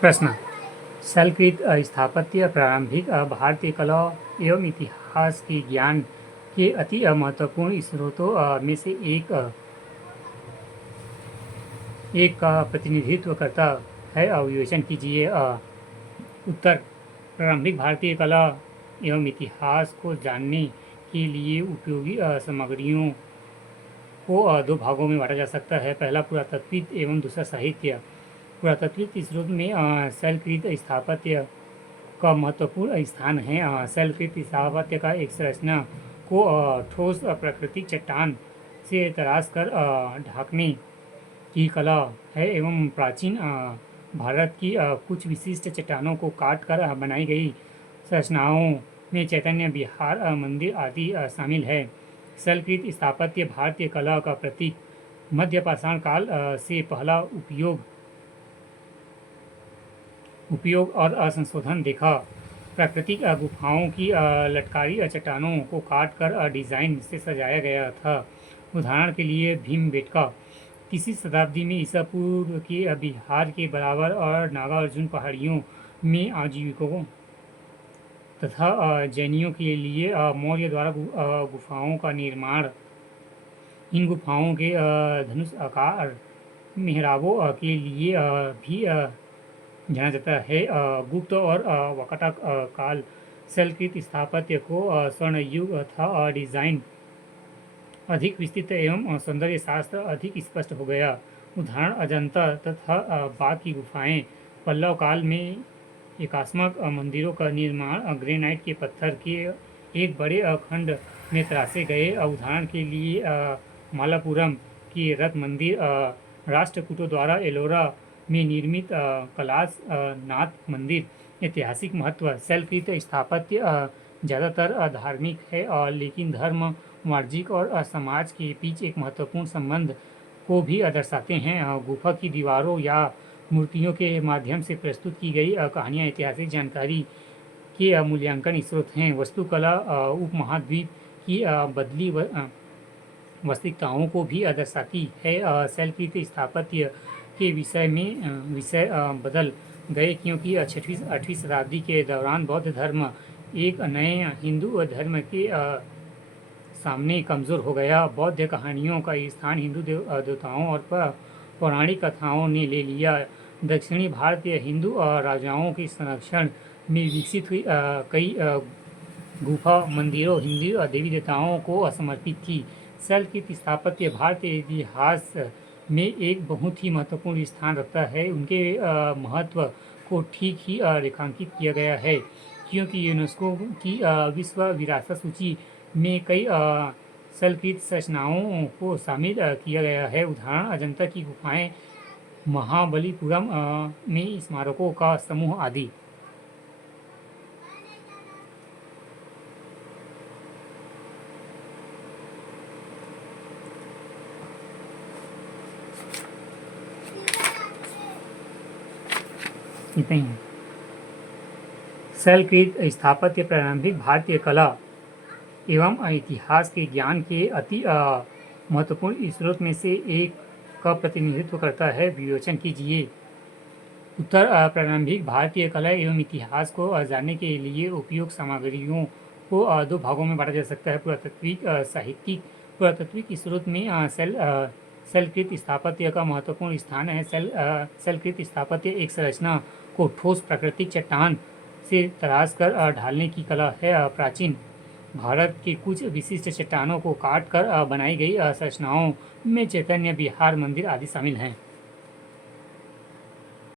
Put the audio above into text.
प्रश्न। शैलकृत स्थापत्य प्रारंभिक भारतीय कला एवं इतिहास के ज्ञान के अति महत्वपूर्ण स्रोतों में से एक का प्रतिनिधित्व करता है। विवेचन कीजिए। उत्तर। प्रारंभिक भारतीय कला एवं इतिहास को जानने के लिए उपयोगी सामग्रियों को दो भागों में बांटा जा सकता है। पहला पुरातात्विक एवं दूसरा साहित्य। पुरातात्विक स्रोत में शैलकृत स्थापत्य का महत्वपूर्ण स्थान है। शैलकृत स्थापत्य का एक संरचना को ठोस प्राकृतिक चट्टान से तराश कर ढाकने की कला है एवं प्राचीन भारत की कुछ विशिष्ट चट्टानों को काट कर बनाई गई संरचनाओं में चैतन्य विहार मंदिर आदि शामिल है। शैलकृत स्थापत्य भारतीय कला का प्रतीक मध्य पाषाण काल से पहला उपयोग और संशोधन देखा। प्राकृतिक गुफाओं की लटकारी चट्टानों को काट कर डिज़ाइन से सजाया गया था। उदाहरण के लिए भीमबेटका 3वीं शताब्दी में ईसा पूर्व के बिहार के बराबर और नागार्जुन पहाड़ियों में आजीविकों तथा जैनियों के लिए मौर्य द्वारा गुफाओं का निर्माण। इन गुफाओं के धनुष आकार मेहराबों के लिए भी जाना जाता है। गुप्त और वाकाटक काल शैलकृत स्थापत्य को स्वर्ण युग था। डिजाइन अधिक विस्तृत एवं सौंदर्य शास्त्र अधिक स्पष्ट हो गया। उदाहरण अजंता तथा बाघ की गुफाएं। पल्लव काल में एकात्मक मंदिरों का निर्माण ग्रेनाइट के पत्थर के एक बड़े खंड में तराशे गए। उदाहरण के लिए मालापुरम की रथ मंदिर। राष्ट्रकूटों द्वारा एलोरा में निर्मित कैलाश नाथ मंदिर। ऐतिहासिक महत्व। शैलकृत स्थापत्य ज़्यादातर धार्मिक है लेकिन धर्म, वाणिज्यिक और समाज के बीच एक महत्वपूर्ण संबंध को भी दर्शाते हैं। गुफा की दीवारों या मूर्तियों के माध्यम से प्रस्तुत की गई कहानियाँ ऐतिहासिक जानकारी के मूल्यांकन स्रोत हैं। वास्तुकला उपमहाद्वीप की बदली वास्तविकताओं को भी दर्शाती है। शैलकृत स्थापत्य के विषय बदल गए क्योंकि 6वीं-8वीं शताब्दी के दौरान बौद्ध धर्म एक नए हिंदू धर्म के सामने कमज़ोर हो गया। बौद्ध कहानियों का स्थान हिंदू देवताओं और पौराणिक कथाओं ने ले लिया। दक्षिणी भारतीय हिंदू राजाओं के संरक्षण में विकसित हुई कई गुफा मंदिरों हिंदू देवी देवताओं को समर्पित थी। शैलकृत स्थापत्य भारतीय इतिहास में एक बहुत ही महत्वपूर्ण स्थान रखता है। उनके महत्व को ठीक ही रेखांकित किया गया है क्योंकि यूनेस्को की विश्व विरासत सूची में कई शैलकृत संरचनाओं को शामिल किया गया है। उदाहरण अजंता की गुफाएं, महाबलीपुरम में स्मारकों का समूह आदि। इतने ही हैं। शैलकृत स्थापत्य प्रारंभिक भारतीय कला एवं इतिहास के ज्ञान के अति महत्वपूर्ण स्रोत में से एक का प्रतिनिधित्व करता है। विवेचन कीजिए। उत्तर। प्रारंभिक भारतीय कला एवं इतिहास को जानने के लिए उपयुक्त सामग्रियों को दो भागों में बांटा जा सकता है। पुरातात्विक साहित्यिक। पुरातात्विक स्रोत में शैलकृत स्थापत्य का महत्वपूर्ण स्थान है। शैलकृत स्थापत्य एक संरचना को ठोस प्राकृतिक चट्टान से तराश कर ढालने की कला है। प्राचीन भारत के कुछ विशिष्ट चट्टानों को काट कर बनाई गई संरचनाओं में चैतन्य विहार मंदिर आदि शामिल हैं।